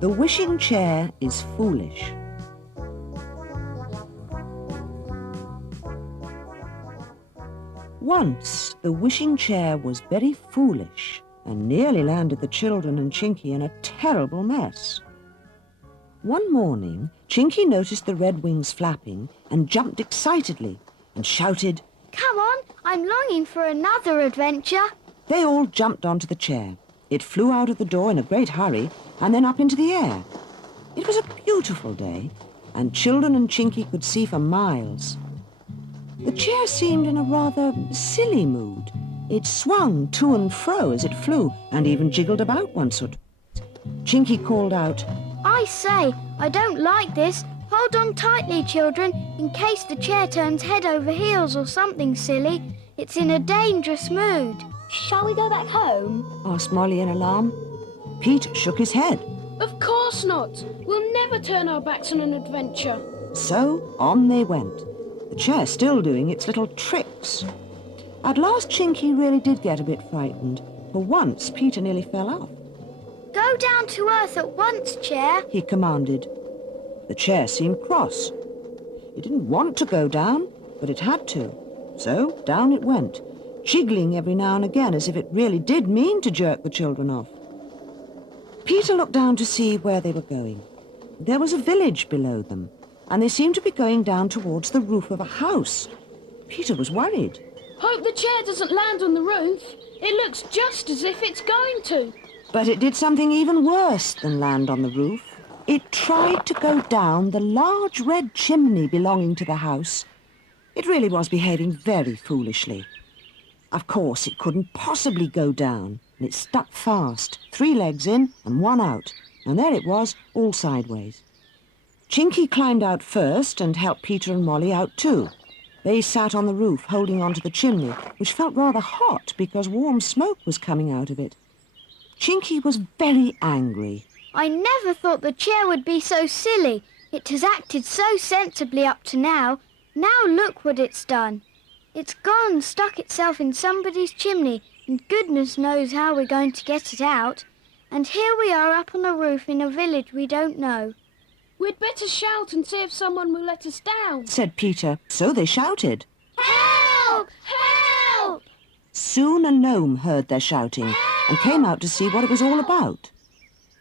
The wishing chair is foolish. Once the wishing chair was very foolish and nearly landed the children and Chinky in a terrible mess. One morning, Chinky noticed the red wings flapping and jumped excitedly and shouted, "Come on, I'm longing for another adventure." They all jumped onto the chair. It flew out of the door in a great hurry and then up into the air. It was a beautiful day, and children and Chinky could see for miles. The chair seemed in a rather silly mood. It swung to and fro as it flew, and even jiggled about once or twice. Chinky called out, "I say, I don't like this. Hold on tightly, children, in case the chair turns head over heels or something silly. It's in a dangerous mood." "Shall we go back home?" asked Molly in alarm. Pete shook his head. Of course not. We'll never turn our backs on an adventure. So on they went, the chair still doing its little tricks. At last Chinky really did get a bit frightened. For once, Peter nearly fell off. "Go down to earth at once, chair," he commanded. The chair seemed cross. It didn't want to go down, but it had to. So down it went, jiggling every now and again as if it really did mean to jerk the children off. Peter looked down to see where they were going. There was a village below them, and they seemed to be going down towards the roof of a house. Peter was worried. Hope the chair doesn't land on the roof. It looks just as if it's going to. But it did something even worse than land on the roof. It tried to go down the large red chimney belonging to the house. It really was behaving very foolishly. Of course, it couldn't possibly go down, and it stuck fast, 3 legs in and 1 out, and there it was, all sideways. Chinky climbed out first and helped Peter and Molly out too. They sat on the roof, holding onto the chimney, which felt rather hot because warm smoke was coming out of it. Chinky was very angry. "I never thought the chair would be so silly. It has acted so sensibly up to now. Now look what it's done. It's gone and stuck itself in somebody's chimney, and goodness knows how we're going to get it out. And here we are up on a roof in a village we don't know." We'd better shout and see if someone will let us down, said Peter. So they shouted. "Help! Help!" Soon a gnome heard their shouting and came out to see what it was all about.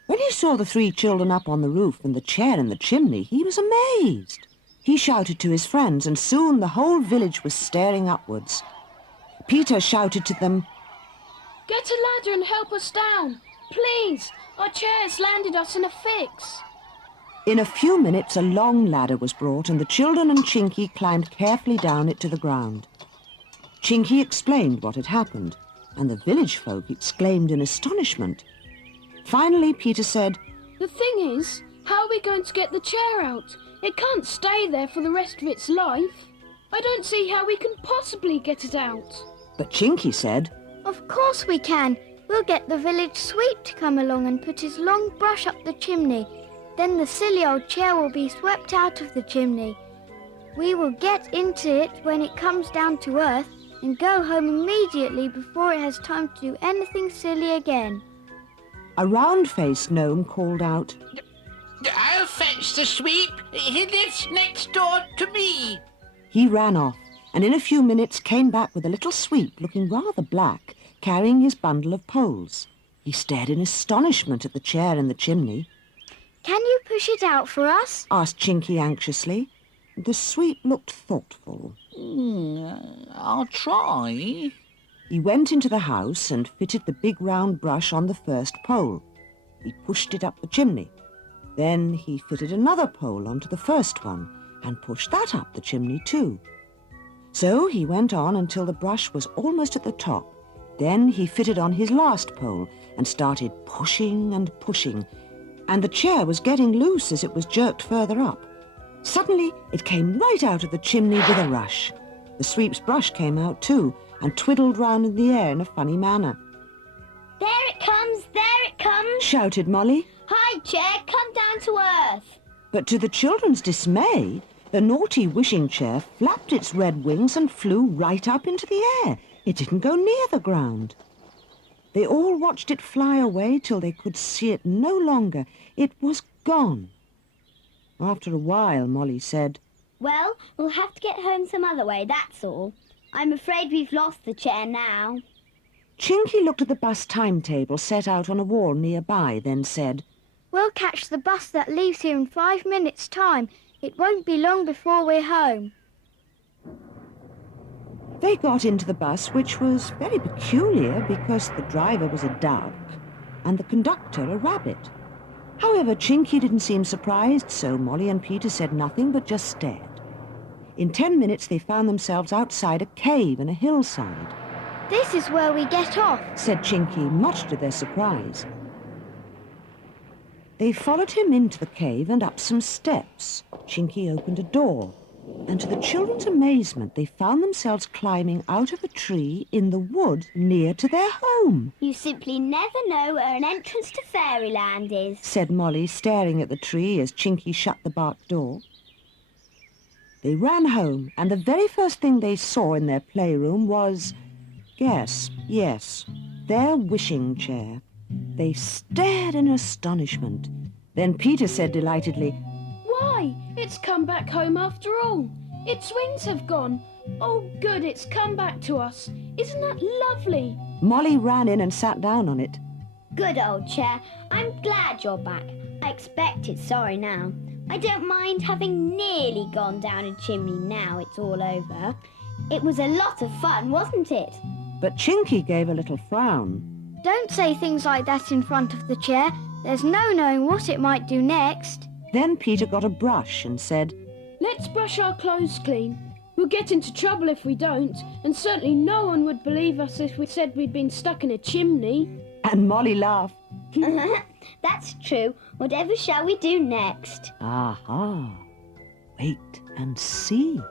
When he saw the 3 children up on the roof and the chair in the chimney, he was amazed. He shouted to his friends, and soon the whole village was staring upwards. Peter shouted to them, "Get a ladder and help us down. Please, our chair's landed us in a fix." In a few minutes a long ladder was brought, and the children and Chinky climbed carefully down it to the ground. Chinky explained what had happened, and the village folk exclaimed in astonishment. Finally Peter said, "The thing is, how are we going to get the chair out? It can't stay there for the rest of its life. I don't see how we can possibly get it out." But Chinky said, "Of course we can. We'll get the village sweep to come along and put his long brush up the chimney. Then the silly old chair will be swept out of the chimney. We will get into it when it comes down to earth and go home immediately before it has time to do anything silly again." A round-faced gnome called out, "I'll fetch the sweep. He lives next door to me." He ran off, and in a few minutes came back with a little sweep looking rather black, carrying his bundle of poles. He stared in astonishment at the chair in the chimney. "Can you push it out for us?" asked Chinky anxiously. The sweep looked thoughtful. I'll try." He went into the house and fitted the big round brush on the first pole. He pushed it up the chimney. Then he fitted another pole onto the first one and pushed that up the chimney too. So he went on until the brush was almost at the top. Then he fitted on his last pole and started pushing and pushing, and the chair was getting loose as it was jerked further up. Suddenly it came right out of the chimney with a rush. The sweep's brush came out too and twiddled round in the air in a funny manner. "There it comes, there it comes!" shouted Molly. "Hi, chair, come down to earth!" But to the children's dismay, the naughty wishing chair flapped its red wings and flew right up into the air. It didn't go near the ground. They all watched it fly away till they could see it no longer. It was gone. After a while, Molly said, Well, we'll have to get home some other way, that's all. I'm afraid we've lost the chair now. Chinky looked at the bus timetable set out on a wall nearby, then said, We'll catch the bus that leaves here in 5 minutes' time. It won't be long before we're home. They got into the bus, which was very peculiar because the driver was a duck and the conductor a rabbit. However, Chinky didn't seem surprised, so Molly and Peter said nothing but just stared. In 10 minutes, they found themselves outside a cave in a hillside. This is where we get off. Said Chinky, much to their surprise. They followed him into the cave and up some steps. Chinky opened a door, and to the children's amazement, they found themselves climbing out of a tree in the wood near to their home. You simply never know where an entrance to fairyland is, said Molly, staring at the tree as Chinky shut the bark door. They ran home, and the very first thing they saw in their playroom was, yes, their wishing chair. They stared in astonishment. Then Peter said delightedly, Why, it's come back home after all. Its wings have gone. Oh, good, it's come back to us. Isn't that lovely? Molly ran in and sat down on it. Good old chair. I'm glad you're back. I expected sorry now. I don't mind having nearly gone down a chimney now it's all over. It was a lot of fun, wasn't it? But Chinky gave a little frown. Don't say things like that in front of the chair. There's no knowing what it might do next. Then Peter got a brush and said, Let's brush our clothes clean. We'll get into trouble if we don't, and certainly no one would believe us if we said we'd been stuck in a chimney. And Molly laughed. That's true. Whatever shall we do next? Aha! Wait and see.